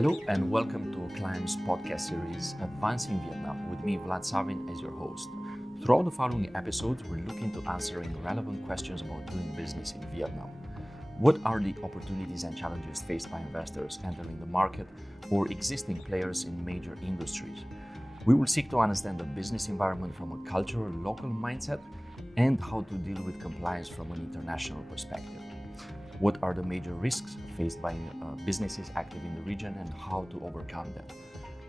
Hello and welcome to Climb's podcast series Advancing Vietnam with me, Vlad Savin, as your host. Throughout the following episodes, we're looking to answering relevant questions about doing business in Vietnam. What are the opportunities and challenges faced by investors entering the market or existing players in major industries? We will seek to understand the business environment from a cultural, local mindset and how to deal with compliance from an international perspective. What are the major risks faced by businesses active in the region and how to overcome them?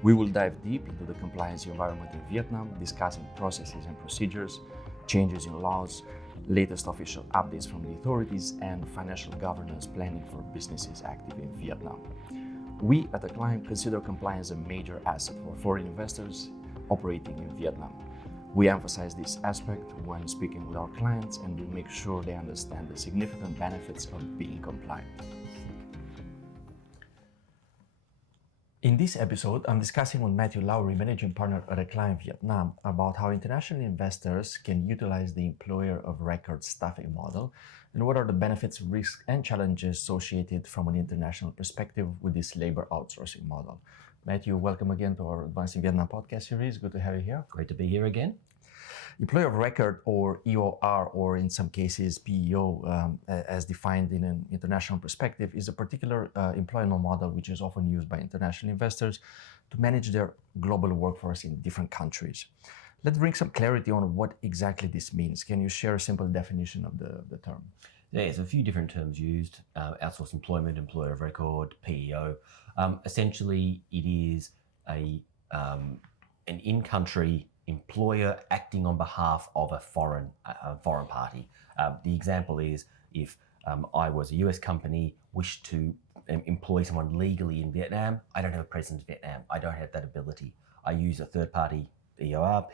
We will dive deep into the compliance environment in Vietnam, discussing processes and procedures, changes in laws, latest official updates from the authorities, and financial governance planning for businesses active in Vietnam. We at the Climb consider compliance a major asset for foreign investors operating in Vietnam. We emphasize this aspect when speaking with our clients, and we make sure they understand the significant benefits of being compliant. In this episode, I'm discussing with Matthew Lowry, managing partner at a client Vietnam, about how international investors can utilize the employer of record staffing model and what are the benefits, risks, and challenges associated from an international perspective with this labor outsourcing model. Matthew, welcome again to our Advancing Vietnam podcast series. Good to have you here. Great to be here again. Employer of record, or EOR, or in some cases PEO, as defined in an international perspective, is a particular employment model which is often used by international investors to manage their global workforce in different countries. Let's bring some clarity on what exactly this means. Can you share a simple definition of the term? Yeah, there's a few different terms used: outsourced employment, employer of record, PEO. Essentially, it is an in-country employer acting on behalf of a foreign party. The example is if I was a US company, wished to employ someone legally in Vietnam, I don't have a presence in Vietnam. I don't have that ability. I use a third-party EOR,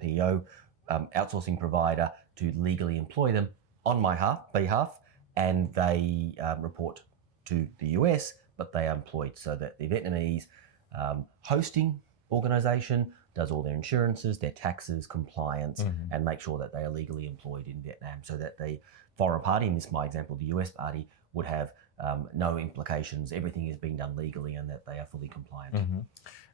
PEO, outsourcing provider to legally employ them on my behalf, and they report to the US, but they are employed so that the Vietnamese hosting organization does all their insurances, their taxes, compliance, and make sure that they are legally employed in Vietnam, so that the foreign party, in this my example, the US party, would have no implications. Everything is being done legally and that they are fully compliant.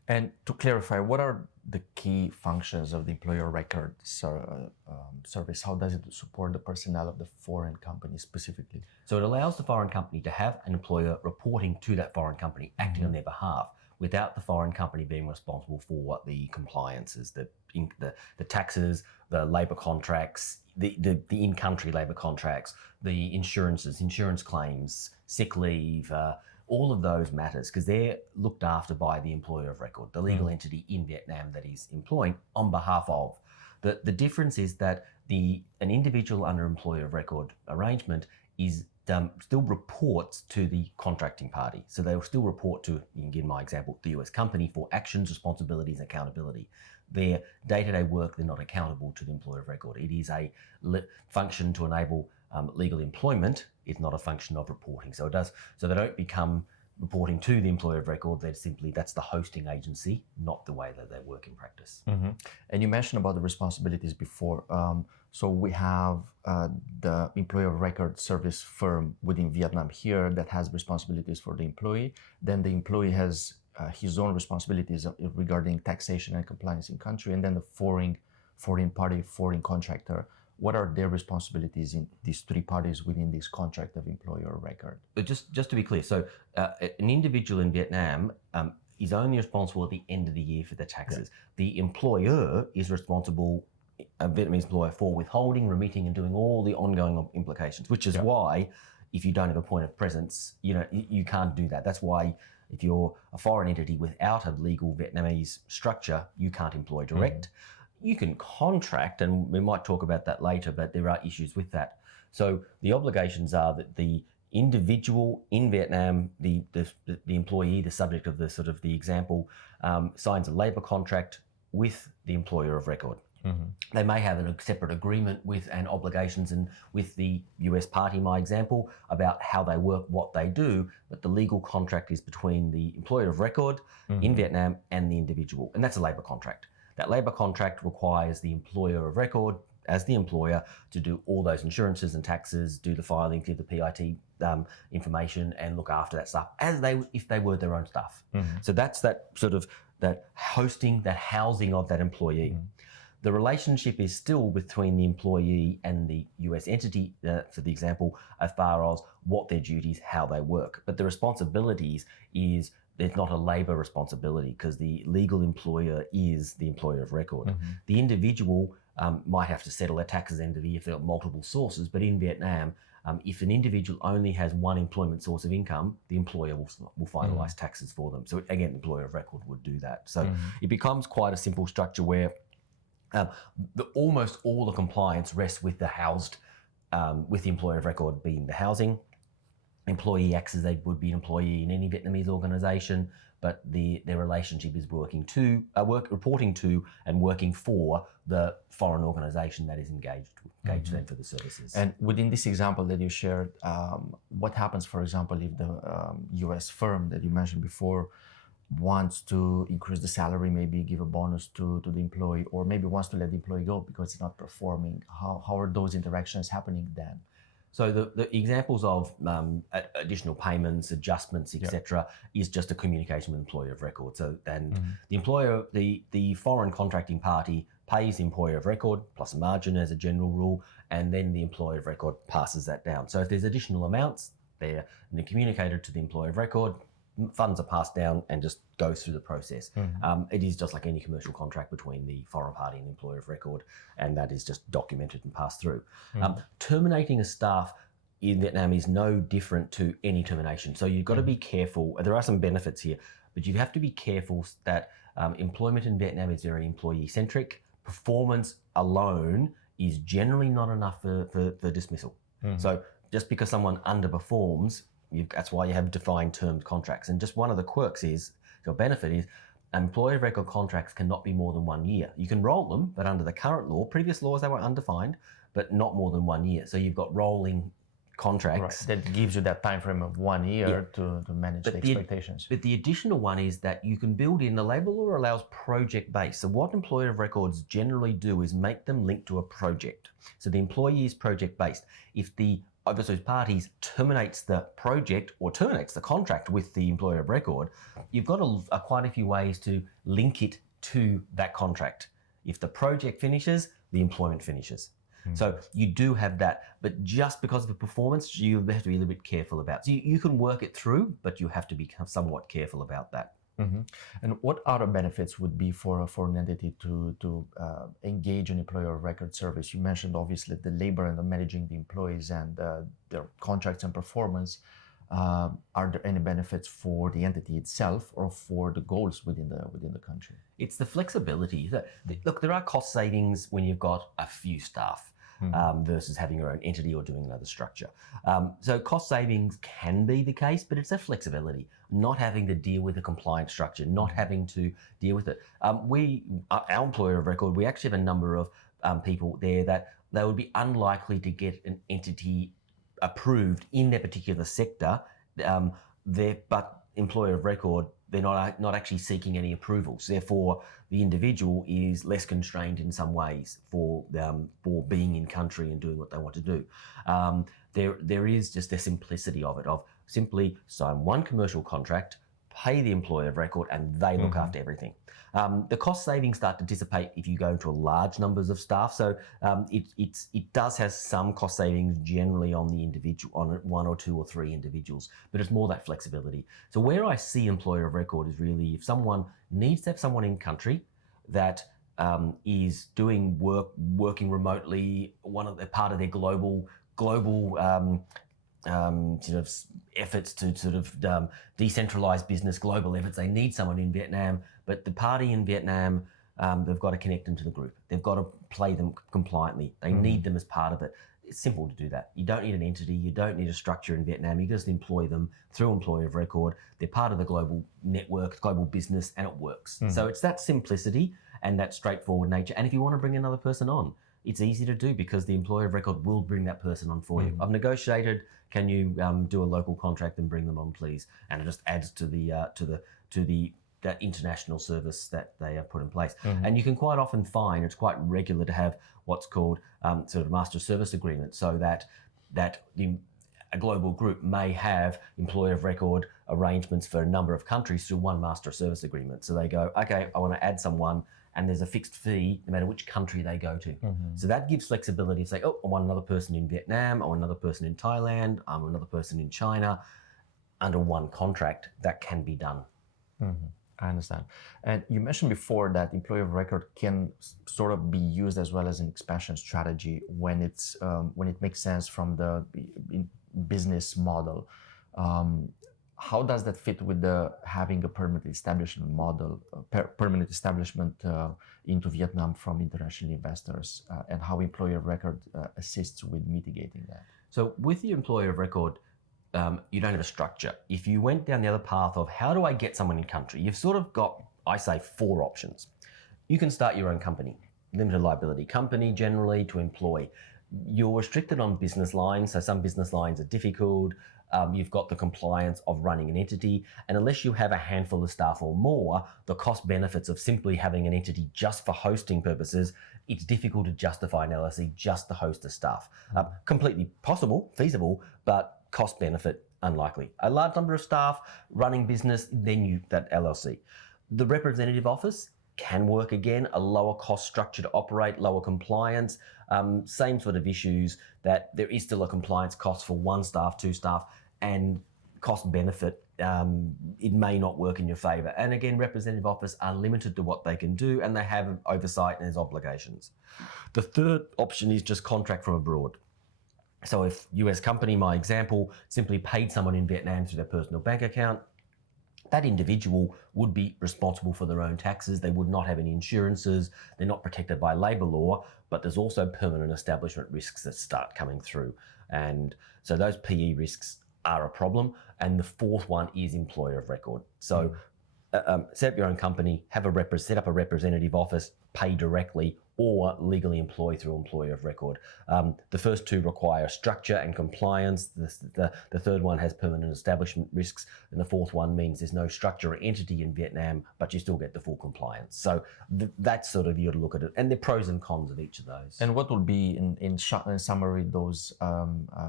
And to clarify, what are the key functions of the employer record service? How does it support the personnel of the foreign company specifically? So it allows the foreign company to have an employer reporting to that foreign company, acting on their behalf, without the foreign company being responsible for the compliances, the taxes, the labour contracts, the in-country labour contracts, the insurances, insurance claims, sick leave, all of those matters, because they're looked after by the employer of record, the legal entity in Vietnam that is employing on behalf of. The difference is that an individual under employer of record arrangement is still reports to the contracting party. So they will still report to, you can give my example, the US company for actions, responsibilities, and accountability. Their day-to-day work, they're not accountable to the employer of record. It is a function to enable legal employment. It's not a function of reporting. So they don't become reporting to the employer of record. That's the hosting agency, not the way that they work in practice. And you mentioned about the responsibilities before. So we have the employer of record service firm within Vietnam here that has responsibilities for the employee. Then the employee has his own responsibilities regarding taxation and compliance in country. And then the foreign party, foreign contractor. What are their responsibilities in these three parties within this contract of employer of record? But just to be clear, so an individual in Vietnam is only responsible at the end of the year for the taxes. Yeah. The employer is responsible, a Vietnamese employer, for withholding, remitting, and doing all the ongoing implications, which is why if you don't have a point of presence, you can't do that. That's why if you're a foreign entity without a legal Vietnamese structure, you can't employ direct. You can contract, and we might talk about that later, but there are issues with that. So the obligations are that the individual in Vietnam, the employee, the subject of the example, signs a labour contract with the employer of record. They may have a separate agreement with and obligations with the US party, my example, about how they work, what they do, but the legal contract is between the employer of record in Vietnam and the individual, and that's a labour contract. That labour contract requires the employer of record, as the employer, to do all those insurances and taxes, do the filing, give the PIT information, and look after that stuff if they were their own staff. So that's that sort of that hosting, that housing of that employee. The relationship is still between the employee and the US entity, for the example, as far as what their duties, how they work. But the responsibilities is, there's not a labour responsibility because the legal employer is the employer of record. The individual might have to settle their taxes end of the year if they've got multiple sources, but in Vietnam, if an individual only has one employment source of income, the employer will finalise taxes for them. So again, the employer of record would do that. So it becomes quite a simple structure where almost all the compliance rests with the housed, with the employer of record being the housing. Employee acts as they would be an employee in any Vietnamese organisation, but their relationship is reporting to and working for the foreign organisation that is engaged them for the services. And within this example that you shared, what happens, for example, if the US firm that you mentioned before wants to increase the salary, maybe give a bonus to the employee, or maybe wants to let the employee go because it's not performing? How are those interactions happening then? So the examples of additional payments, adjustments, etc., is just a communication with employer of record. So then the employer, the foreign contracting party pays the employer of record plus a margin as a general rule, and then the employer of record passes that down. So if there's additional amounts, they're communicated to the employer of record, funds are passed down and just goes through the process. It is just like any commercial contract between the foreign party and the employer of record, and that is just documented and passed through. Terminating a staff in Vietnam is no different to any termination. So you've got to be careful. There are some benefits here, but you have to be careful that employment in Vietnam is very employee-centric. Performance alone is generally not enough for dismissal. So just because someone underperforms, that's why you have defined term contracts. And just one of the quirks is, your benefit is, employer of record contracts cannot be more than 1 year. You can roll them, but under the current law, previous laws, they were undefined, but not more than 1 year. So you've got rolling contracts. Right. That gives you that time frame of 1 year to manage the expectations. But the additional one is that you can build in, the labour law allows project-based. So what employer of records generally do is make them linked to a project. So the employee is project-based. If the overseas parties terminates the project or terminates the contract with the employer of record, you've got quite a few ways to link it to that contract. If the project finishes, the employment finishes. So you do have that, but just because of the performance, you have to be a little bit careful about. So you can work it through, but you have to be somewhat careful about that. And what other benefits would be for an entity to engage an employer of record service? You mentioned obviously the labor and the managing the employees and their contracts and performance. Are there any benefits for the entity itself or for the goals within the country? It's the flexibility. Look, there are cost savings when you've got a few staff. Versus having your own entity or doing another structure. So cost savings can be the case, but it's that flexibility, not having to deal with a compliance structure, not having to deal with it. Our employer of record, we actually have a number of people there that they would be unlikely to get an entity approved in their particular sector, but employer of record, they're not actually seeking any approvals. Therefore, the individual is less constrained in some ways for being in country and doing what they want to do. There is just the simplicity of it, of simply sign one commercial contract, pay the employer of record, and they look after everything. The cost savings start to dissipate if you go into large numbers of staff. So it does have some cost savings generally on the individual, on 1 or 2 or 3 individuals, but it's more that flexibility. So where I see employer of record is really if someone needs to have someone in country that is doing working remotely, part of their global sort of efforts to sort of decentralize business, global efforts. They need someone in Vietnam, but the party in Vietnam, they've got to connect them to the group. They've got to play them compliantly. They need them as part of it. It's simple to do that. You don't need an entity. You don't need a structure in Vietnam. You just employ them through employer of record. They're part of the global network, global business, and it works. So it's that simplicity and that straightforward nature. And if you want to bring another person on, it's easy to do because the employer of record will bring that person on for you. I've negotiated. Can you do a local contract and bring them on, please? And it just adds to the that international service that they have put in place. And you can quite often find it's quite regular to have what's called sort of master service agreement, so that a global group may have employer of record arrangements for a number of countries through one master service agreement. So they go, okay, I want to add someone, and there's a fixed fee no matter which country they go to. So that gives flexibility to say, oh, I want another person in Vietnam, I want another person in Thailand, I want another person in China. Under one contract, that can be done. I understand. And you mentioned before that employer of record can sort of be used as well as an expansion strategy when it makes sense from the business model. How does that fit with having a permanent establishment model, permanent establishment into Vietnam from international investors, and how employer of record assists with mitigating that? So with the employer of record, you don't have a structure. If you went down the other path of how do I get someone in country, you've sort of got, I say, 4 options. You can start your own company, limited liability company generally to employ. You're restricted on business lines, so some business lines are difficult. You've got the compliance of running an entity, and unless you have a handful of staff or more, the cost benefits of simply having an entity just for hosting purposes, it's difficult to justify an LLC just to host the staff. Completely possible, feasible, but cost benefit unlikely. A large number of staff running business, then that LLC. The representative office can work again, a lower cost structure to operate, lower compliance, same sort of issues, that there is still a compliance cost for 1 staff, 2 staff, and cost benefit, it may not work in your favor. And again, representative office are limited to what they can do, and they have oversight and there's obligations. The third option is just contract from abroad. So if US company, my example, simply paid someone in Vietnam through their personal bank account, that individual would be responsible for their own taxes. They would not have any insurances. They're not protected by labor law, but there's also permanent establishment risks that start coming through. And so those PE risks are a problem. And the fourth one is employer of record. So set up your own company, set up a representative office, pay directly, or legally employ through employer of record. The first 2 require structure and compliance. The third one has permanent establishment risks, and the fourth one means there's no structure or entity in Vietnam, but you still get the full compliance. So that's sort of you to look at it, and the pros and cons of each of those. And what would be, in summary, those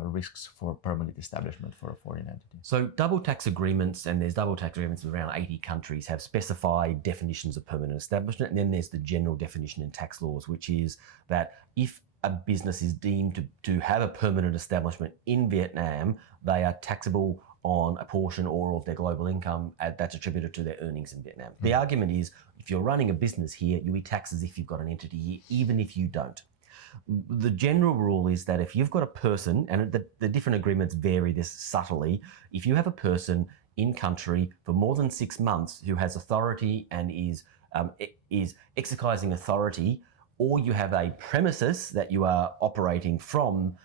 risks for permanent establishment for a foreign entity? So double tax agreements, and there's double tax agreements with around 80 countries, have specified definitions of permanent establishment, and then there's the general definition in tax laws, which is that if a business is deemed to have a permanent establishment in Vietnam, they are taxable on a portion or of their global income that's attributed to their earnings in Vietnam. The argument is, if you're running a business here, you be taxed as if you've got an entity here, even if you don't. The general rule is that if you've got a person, and the different agreements vary this subtly, if you have a person in country for more than 6 months who has authority and is exercising authority, or you have a premises that you are operating from,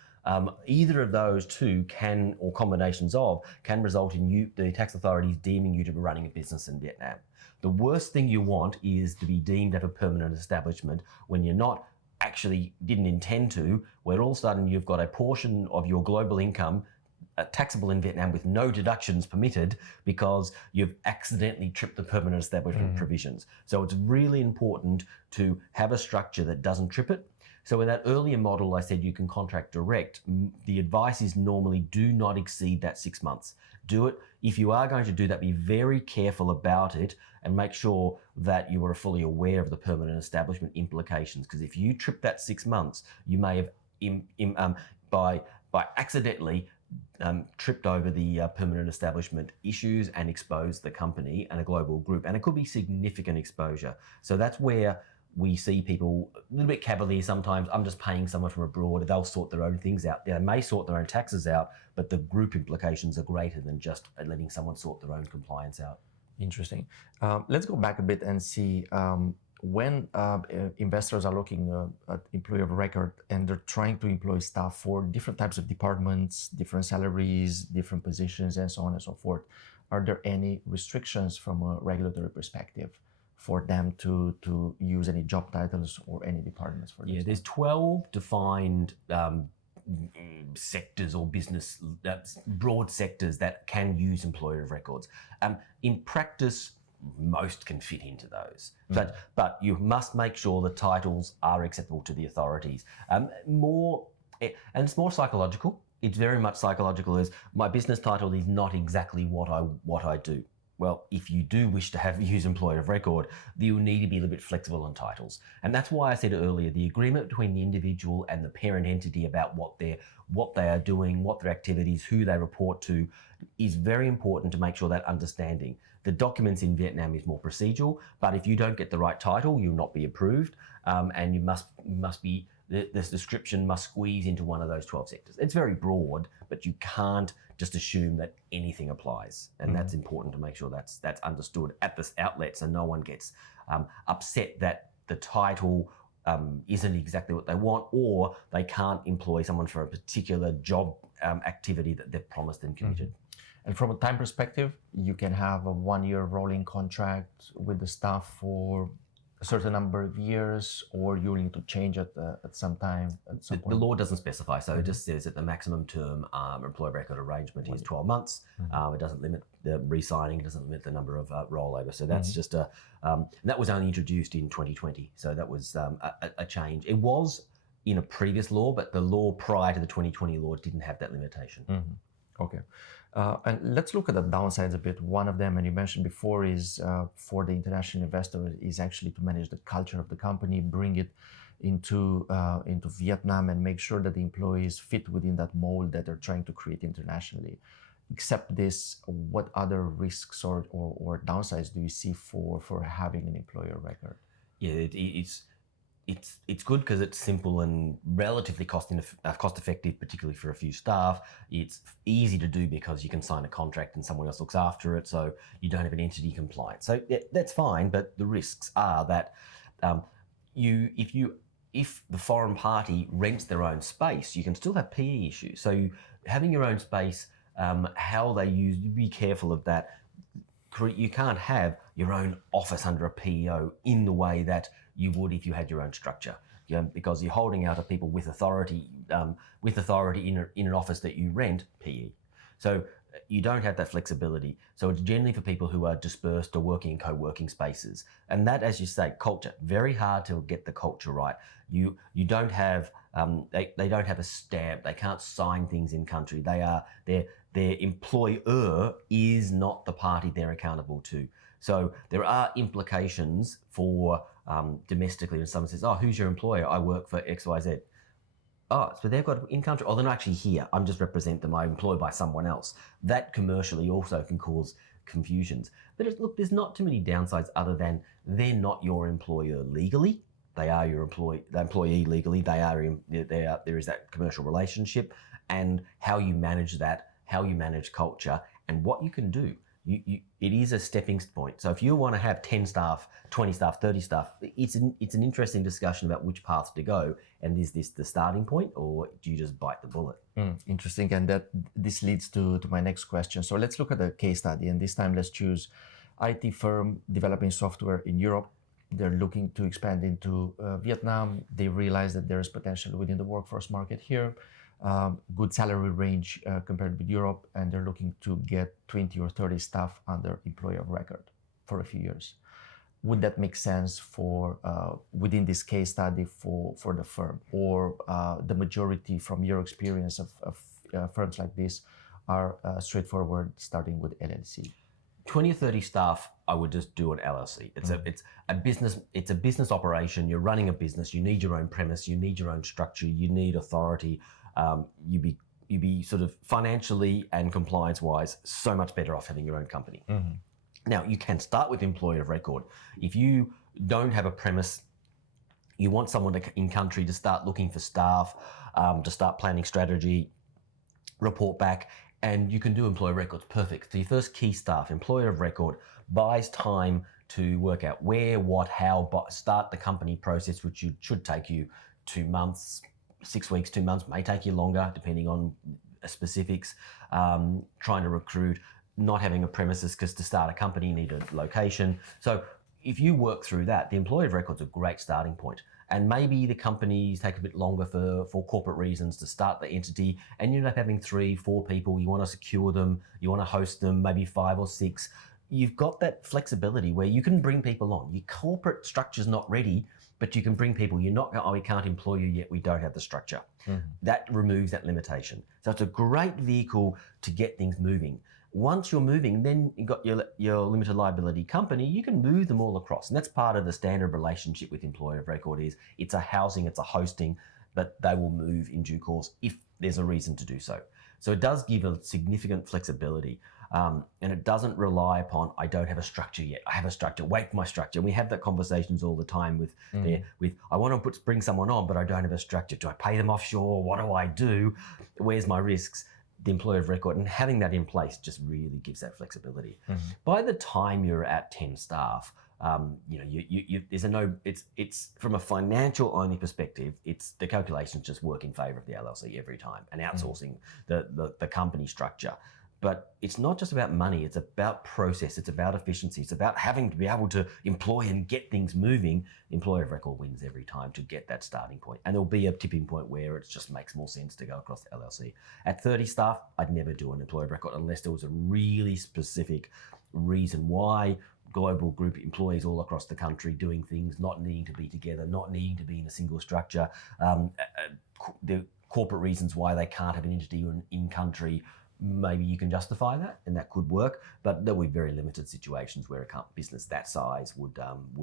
either of those 2 can, or combinations of, can result in the tax authorities deeming you to be running a business in Vietnam. The worst thing you want is to be deemed to have a permanent establishment when you're not actually didn't intend to, where all of a sudden you've got a portion of your global income taxable in Vietnam with no deductions permitted because you've accidentally tripped the permanent establishment provisions. So it's really important to have a structure that doesn't trip it. So in that earlier model, I said you can contract direct. The advice is normally do not exceed that 6 months. Do it. If you are going to do that, be very careful about it and make sure that you are fully aware of the permanent establishment implications. Because if you trip that 6 months, you may have, by accidentally, tripped over the permanent establishment issues and exposed the company and a global group. And it could be significant exposure. So that's where we see people a little bit cavalier sometimes. I'm just paying someone from abroad. They'll sort their own things out. They may sort their own taxes out, but the group implications are greater than just letting someone sort their own compliance out. Interesting. Let's go back a bit and see when investors are looking at employer of record and they're trying to employ staff for different types of departments, different salaries, different positions, and so on and so forth. Are there any restrictions from a regulatory perspective for them to use any job titles or any departments for this? Yeah, there's 12 defined sectors or business, broad sectors that can use employer of records. In practice, most can fit into those. But you must make sure the titles are acceptable to the authorities. And it's more psychological. It's very much psychological as my business title is not exactly what I do. Well, if you do wish to use employer of record, you need to be a little bit flexible on titles. And that's why I said earlier, the agreement between the individual and the parent entity about what they are doing, what their activities, who they report to, is very important to make sure that understanding. The documents in Vietnam is more procedural, but if you don't get the right title, you'll not be approved, and you must be, this description must squeeze into one of those 12 sectors. It's very broad, but you can't just assume that anything applies. And that's important to make sure that's understood at this outlet, so no one gets upset that the title isn't exactly what they want, or they can't employ someone for a particular job activity that they've promised and committed. And from a time perspective, you can have a 1-year rolling contract with the staff for a certain number of years, or you need to change it at some time, at some point? The law doesn't specify, so it just says that the maximum term employer record arrangement is 12 months. It doesn't limit the re-signing, it doesn't limit the number of rollover. So that's just that was only introduced in 2020. So that was a change. It was in a previous law, but the law prior to the 2020 law didn't have that limitation. Okay. And let's look at the downsides a bit. One of them, and you mentioned before, is for the international investor, is actually to manage the culture of the company, bring it into Vietnam, and make sure that the employees fit within that mold that they're trying to create internationally. Except this, what other risks or downsides do you see for having an employer record? Yeah, it's good because it's simple and relatively cost effective, particularly for a few staff. It's easy to do because you can sign a contract and someone else looks after it, so you don't have an entity compliance. So that's fine, but the risks are that if the foreign party rents their own space, you can still have PE issues. So having your own space, how they use, be careful of that. You can't have your own office under a PEO in the way that you would if you had your own structure, because you're holding out to people with authority in an office that you rent, PE. So you don't have that flexibility. So it's generally for people who are dispersed or working in co-working spaces. And that, as you say, culture, very hard to get the culture right. You don't have, they don't have a stamp. They can't sign things in country. Their employer is not the party they're accountable to. So there are implications for domestically when someone says, oh, who's your employer? I work for XYZ. Oh, so they've got in-country, oh, they're not actually here. I'm just represent them. I'm employed by someone else. That commercially also can cause confusions. But look, there's not too many downsides other than they're not your employer legally. They are your employee legally. There is that commercial relationship, and how you manage that, how you manage culture, and what you can do. It is a stepping point. So if you want to have 10 staff, 20 staff, 30 staff, it's an interesting discussion about which path to go. And is this the starting point, or do you just bite the bullet? Interesting. And this leads to my next question. So let's look at a case study. And this time let's choose IT firm developing software in Europe. They're looking to expand into Vietnam. They realize that there is potential within the workforce market here. Good salary range compared with Europe, and they're looking to get 20 or 30 staff under employer of record for a few years. Would that make sense for within this case study for the firm, or the majority from your experience of firms like this are straightforward, starting with LLC? 20 or 30 staff, I would just do an LLC. It's a business. It's a business operation. You're running a business. You need your own premise. You need your own structure. You need authority. You'd be sort of financially and compliance-wise so much better off having your own company. Now, you can start with employer of record. If you don't have a premise, you want someone in country to start looking for staff, to start planning strategy, report back, and you can do employer records. Perfect. So your first key staff, employer of record, buys time to work out where, what, how, start the company process, which should take you 2 months, 6 weeks, 2 months, may take you longer, depending on specifics. Trying to recruit, not having a premises, because to start a company you need a location. So if you work through that, the employer of record's a great starting point. And maybe the companies take a bit longer for corporate reasons to start the entity, and you end up having 3, 4 people. You want to secure them, you want to host them, maybe 5 or 6. you've got that flexibility where you can bring people on. Your corporate structure's not ready, but you can bring people. You're not going, oh, we can't employ you yet, we don't have the structure. That removes that limitation. So it's a great vehicle to get things moving. Once you're moving, then you've got your limited liability company, you can move them all across. And that's part of the standard relationship with employer of record is it's a housing, it's a hosting, but they will move in due course if there's a reason to do so. So it does give a significant flexibility. And it doesn't rely upon, I don't have a structure yet. I have a structure, wait for my structure. And we have that conversations all the time with, I want to bring someone on, but I don't have a structure. Do I pay them offshore? What do I do? Where's my risks? The employer of record, and having that in place just really gives that flexibility. By the time you're at 10 staff, it's from a financial only perspective, it's the calculations just work in favor of the LLC every time, and outsourcing the company structure. But it's not just about money, it's about process, it's about efficiency, it's about having to be able to employ and get things moving. The employer of record wins every time to get that starting point. And there'll be a tipping point where it just makes more sense to go across the LLC. At 30 staff, I'd never do an employer of record unless there was a really specific reason why. Global group employees all across the country doing things, not needing to be together, not needing to be in a single structure. The corporate reasons why they can't have an entity in country, maybe you can justify that, and that could work, but there will be very limited situations where a business that size would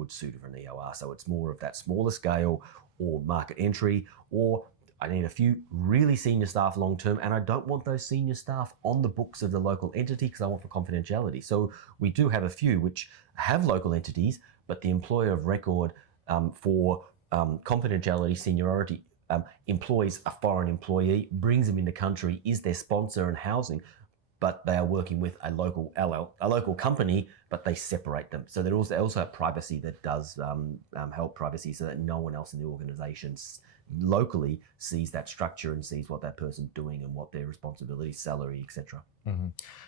suit for an EOR. So it's more of that smaller scale or market entry, or I need a few really senior staff long term, and I don't want those senior staff on the books of the local entity because I want for confidentiality. So we do have a few which have local entities, but the employer of record for confidentiality, seniority, employs a foreign employee, brings them into country, is their sponsor and housing, but they are working with a local company, but they separate them. So they also have privacy that does help privacy, so that no one else in the organisation locally sees that structure and sees what that person's doing and what their responsibilities, salary, etc.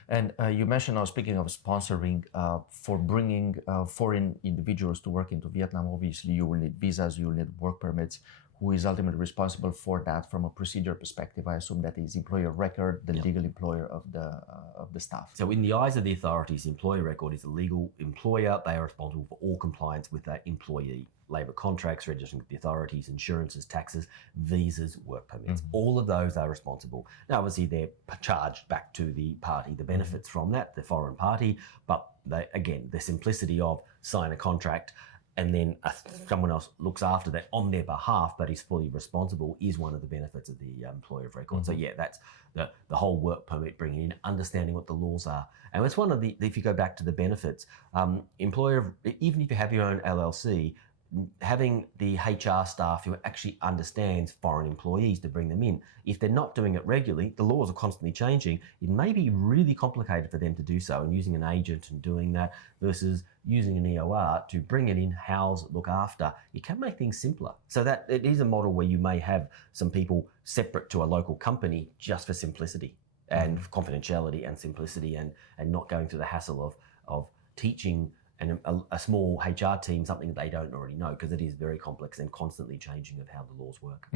And you mentioned, speaking of sponsoring, for bringing foreign individuals to work into Vietnam, obviously you will need visas, you will need work permits. Who is ultimately responsible for that from a procedure perspective? I assume that is employer of record, the legal employer of the staff. So in the eyes of the authorities, the employer record is a legal employer. They are responsible for all compliance with that employee. Labour contracts, registering with the authorities, insurances, taxes, visas, work permits. All of those are responsible. Now, obviously, they're charged back to the party, the benefits from that, the foreign party. But they, again, the simplicity of sign a contract and then someone else looks after that on their behalf, but is fully responsible, is one of the benefits of the employer of record. So yeah, that's the whole work permit, bringing in, understanding what the laws are. And it's one of the, if you go back to the benefits, even if you have your own LLC, having the HR staff who actually understands foreign employees to bring them in. If they're not doing it regularly, the laws are constantly changing. It may be really complicated for them to do so, and using an agent and doing that versus using an EOR to bring it in, house, look after, it can make things simpler. So that it is a model where you may have some people separate to a local company just for simplicity and confidentiality and simplicity, and not going through the hassle of teaching and a small HR team something they don't already know, because it is very complex and constantly changing of how the laws work.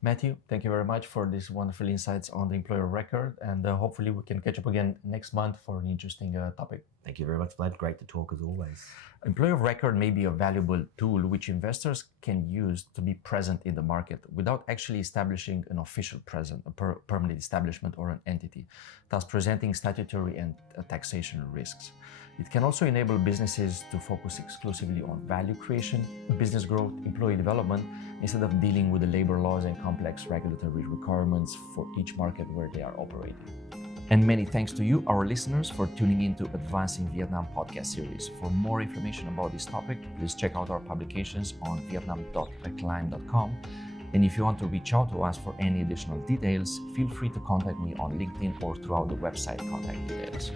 Matthew, thank you very much for these wonderful insights on the employer record, and hopefully we can catch up again next month for an interesting topic. Thank you very much, Vlad. Great to talk as always. Employer record may be a valuable tool which investors can use to be present in the market without actually establishing an official permanent establishment or an entity, thus presenting statutory and taxation risks. It can also enable businesses to focus exclusively on value creation, business growth, employee development, instead of dealing with the labor laws and complex regulatory requirements for each market where they are operating. And many thanks to you, our listeners, for tuning into Advancing Vietnam podcast series. For more information about this topic, please check out our publications on vietnam.recline.com. And if you want to reach out to us for any additional details, feel free to contact me on LinkedIn or throughout the website contact details.